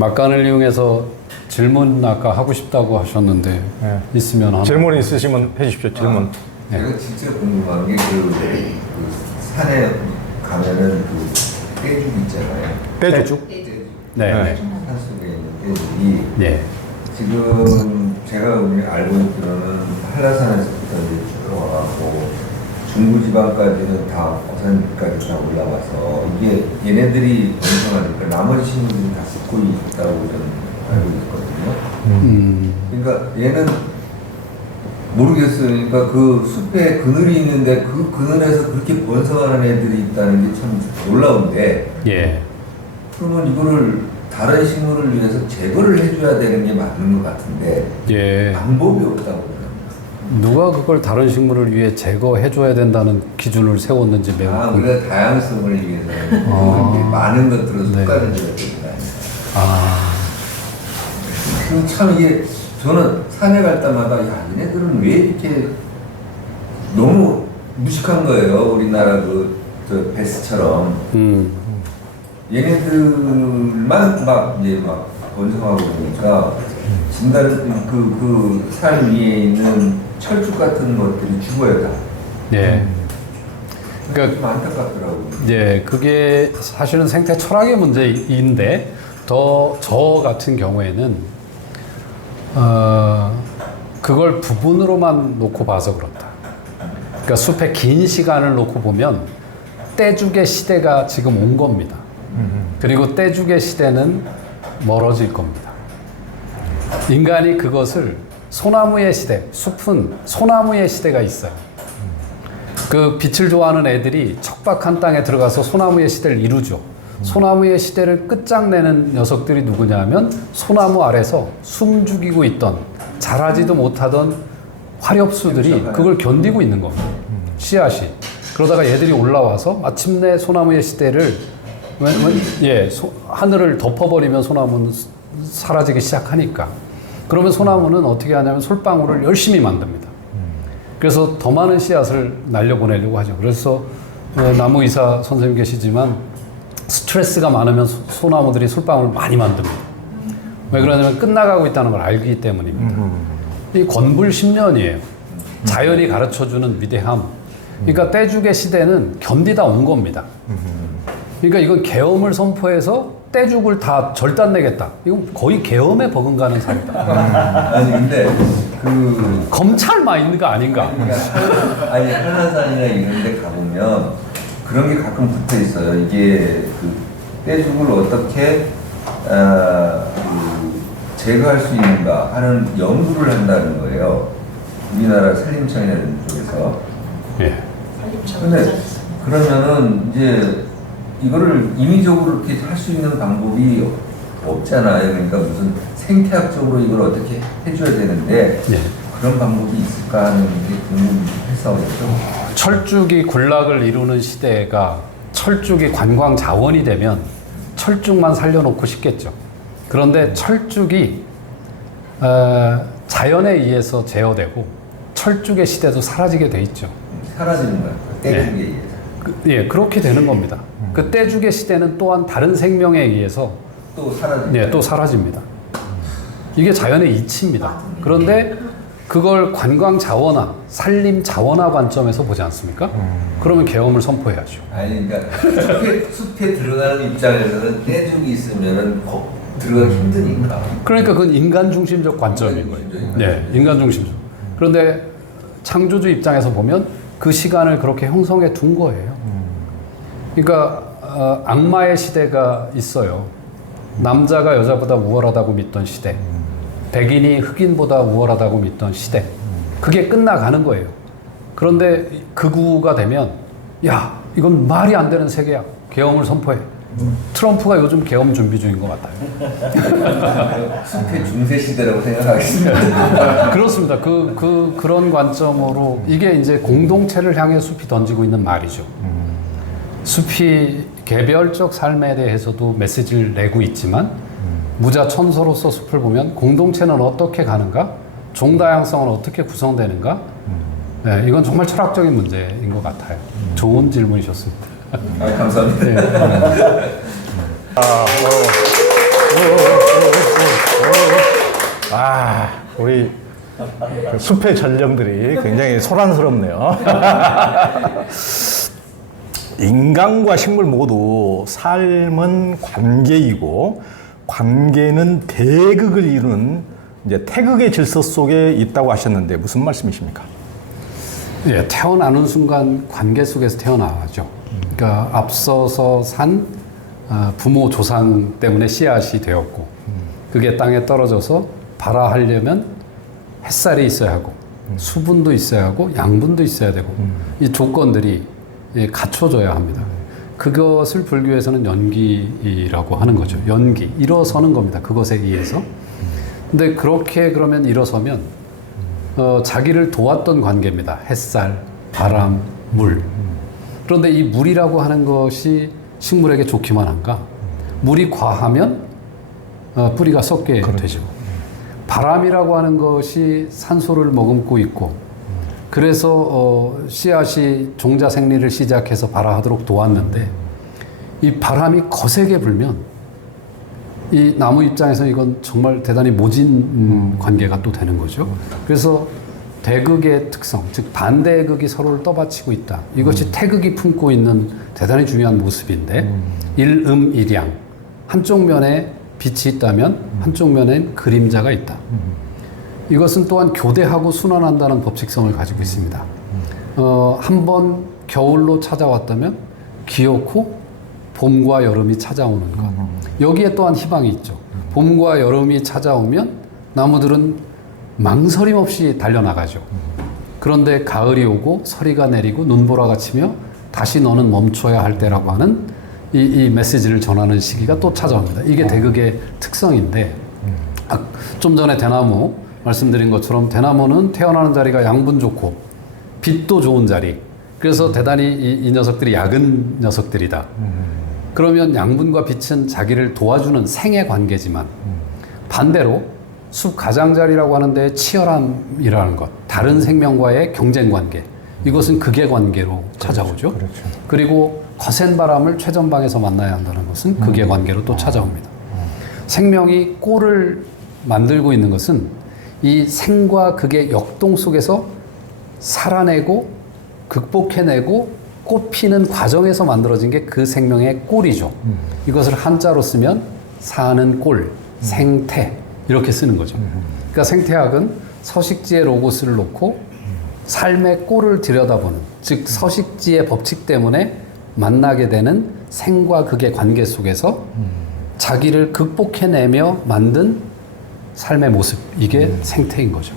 막간을 이용해서 질문 아까 하고 싶다고 하셨는데 네. 있으면 하나. 질문 있으시면 해주십시오. 질문. 제가 진짜 궁금한 게 그 산에 가면은 그 떼죽 있잖아요. 떼죽. 떼죽. 네. 네. 네. 산 속에 있는 떼죽이 네. 지금 제가 알고 있기로는 한라산에서부터 이제 쭉 와갖고 중부지방까지는 다 어산까지 다 올라와서 이게 얘네들이 번성하니까 나머지 식물들이 다 죽고 있다고 저는 알고 있거든요. 그러니까 얘는 모르겠어요. 그러니까 그 숲에 그늘이 있는데 그 그늘에서 그렇게 번성하는 애들이 있다는 게 참 놀라운데 예. 그러면 이거를 다른 식물을 위해서 제거를 해줘야 되는 게 맞는 것 같은데 예. 방법이 없다고 그래요. 누가 그걸 다른 식물을 위해 제거해줘야 된다는 기준을 세웠는지 매우 우리가 다양성을 위해서 아. 많은 것들을 네. 숟가락질해야 되구나. 아, 참 이게 저는 산에 갈 때마다 야 얘네들은 왜 이렇게 너무 무식한 거예요. 우리나라 저 베스처럼 얘네들만 막 이제 막 번성하고 그러니까 진달 그산 위에 있는 철쭉 같은 것들이 죽어야 다. 예. 좀 그러니까 안타깝더라고요. 예, 그게 사실은 생태 철학의 문제인데 저 같은 경우에는 그걸 부분으로만 놓고 봐서 그렇다. 그러니까 숲에 긴 시간을 놓고 보면 떼죽의 시대가 지금 온 겁니다. 그리고 떼죽의 시대는 멀어질 겁니다. 인간이 그것을 소나무의 시대, 숲은 소나무의 시대가 있어요. 그 빛을 좋아하는 애들이 척박한 땅에 들어가서 소나무의 시대를 이루죠. 소나무의 시대를 끝장내는 녀석들이 누구냐면 소나무 아래서 숨 죽이고 있던 자라지도 못하던 화렵수들이 그걸 견디고 있는 겁니다. 씨앗이. 그러다가 얘들이 올라와서 마침내 소나무의 시대를 하늘을 덮어버리면 소나무는 사라지기 시작하니까. 그러면 소나무는 어떻게 하냐면 솔방울을 열심히 만듭니다. 그래서 더 많은 씨앗을 날려보내려고 하죠. 그래서 나무의사 선생님 계시지만 스트레스가 많으면 소나무들이 솔방울을 많이 만듭니다. 왜 그러냐면 끝나가고 있다는 걸 알기 때문입니다. 이 건불10년이에요. 자연이 가르쳐주는 위대함. 그러니까 떼죽의 시대는 견디다 온 겁니다. 그러니까 이건 계엄을 선포해서 떼죽을 다 절단내겠다. 이건 거의 계엄에 버금가는 사유다. 아니 근데 검찰만 있는 거 아닌가? 그러니까 아니 한라산이나 이런 데 가보면 그런 게 가끔 붙어 있어요. 이게 그 떼죽을 어떻게 제거할 수 있는가 하는 연구를 한다는 거예요. 우리나라 산림청이라는 쪽에서. 예. 근데 그러면은 이제 이거를 인위적으로 이렇게 할 수 있는 방법이 없잖아요. 그러니까 무슨 생태학적으로 이걸 어떻게 해줘야 되는데 예. 그런 방법이 있을까 하는 게 궁금했었죠. 철쭉이 군락을 이루는 시대가 철쭉이 관광 자원이 되면 철쭉만 살려놓고 싶겠죠. 그런데 철쭉이 자연에 의해서 제어되고 철쭉의 시대도 사라지게 돼 있죠. 사라지는 거야. 떼죽에 의해서. 예, 그렇게 되는 겁니다. 그 떼죽의 시대는 또한 다른 생명에 의해서 또 사라지는 예, 또 사라집니다. 이게 자연의 이치입니다. 그런데 그걸 관광 자원화, 산림 자원화 관점에서 보지 않습니까? 그러면 계엄을 선포해야죠. 아니 그러니까 숲에 들어가는 입장에서는 떼죽이 있으면은 들어가기 힘드니까. 그러니까 그건 인간 중심적 관점인 거예요. 네, 인간 중심적. 그런데 창조주 입장에서 보면 그 시간을 그렇게 형성해 둔 거예요. 그러니까 악마의 시대가 있어요. 남자가 여자보다 우월하다고 믿던 시대. 백인이 흑인보다 우월하다고 믿던 시대. 그게 끝나가는 거예요. 그런데 극우가 되면 야, 이건 말이 안 되는 세계야. 계엄을 선포해. 트럼프가 요즘 계엄 준비 중인 것 같아요. 숲의 중세 시대라고 생각하겠습니다. 그렇습니다. 그런 관점으로 이게 이제 공동체를 향해 숲이 던지고 있는 말이죠. 숲이 개별적 삶에 대해서도 메시지를 내고 있지만 무자천서로서 숲을 보면 공동체는 어떻게 가는가? 종다양성은 어떻게 구성되는가? 네, 이건 정말 철학적인 문제인 것 같아요. 좋은 질문이셨습니다. 감사합니다. 네. 우리 그 숲의 전령들이 굉장히 소란스럽네요. 인간과 식물 모두 삶은 관계이고 관계는 대극을 이루는 이제 태극의 질서 속에 있다고 하셨는데 무슨 말씀이십니까? 예, 태어나는 순간 관계 속에서 태어나죠. 그러니까 앞서서 산 부모 조상 때문에 씨앗이 되었고 그게 땅에 떨어져서 발화하려면 햇살이 있어야 하고 수분도 있어야 하고 양분도 있어야 되고 이 조건들이 갖춰져야 합니다. 그것을 불교에서는 연기라고 하는 거죠. 연기, 일어서는 겁니다. 그것에 의해서. 근데 그렇게 그러면 일어서면 자기를 도왔던 관계입니다. 햇살, 바람, 물. 그런데 이 물이라고 하는 것이 식물에게 좋기만 한가? 물이 과하면 뿌리가 썩게 되죠. 바람이라고 하는 것이 산소를 머금고 있고 그래서 씨앗이 종자 생리를 시작해서 발화하도록 도왔는데 이 바람이 거세게 불면 이 나무 입장에서 이건 정말 대단히 모진 관계가 또 되는 거죠. 그래서 대극의 특성, 즉 반대의 극이 서로를 떠받치고 있다. 이것이 태극이 품고 있는 대단히 중요한 모습인데 일음일양, 한쪽 면에 빛이 있다면 한쪽 면엔 그림자가 있다. 이것은 또한 교대하고 순환한다는 법칙성을 가지고 있습니다. 한 번 겨울로 찾아왔다면 기어코 봄과 여름이 찾아오는 것. 여기에 또한 희망이 있죠. 봄과 여름이 찾아오면 나무들은 망설임 없이 달려나가죠. 그런데 가을이 오고 서리가 내리고 눈보라가 치며 다시 너는 멈춰야 할 때라고 하는 이 메시지를 전하는 시기가 또 찾아옵니다. 이게 대극의 특성인데 좀 전에 대나무 말씀드린 것처럼 대나무는 태어나는 자리가 양분 좋고 빛도 좋은 자리. 그래서 대단히 이 녀석들이 약은 녀석들이다. 그러면 양분과 빛은 자기를 도와주는 생의 관계지만 반대로 숲 가장자리라고 하는데 치열함이라는 것, 다른 생명과의 경쟁 관계, 이것은 극의 관계로 찾아오죠. 그렇죠. 그리고 거센 바람을 최전방에서 만나야 한다는 것은 극의 관계로 또 찾아옵니다. 생명이 꼴을 만들고 있는 것은 이 생과 극의 역동 속에서 살아내고 극복해내고 꽃피는 과정에서 만들어진 게 그 생명의 꼴이죠. 이것을 한자로 쓰면 사는 꼴, 생태 이렇게 쓰는 거죠. 그러니까 생태학은 서식지의 로고스를 놓고 삶의 꼴을 들여다보는, 즉 서식지의 법칙 때문에 만나게 되는 생과 극의 관계 속에서 자기를 극복해내며 만든 삶의 모습, 이게 생태인 거죠.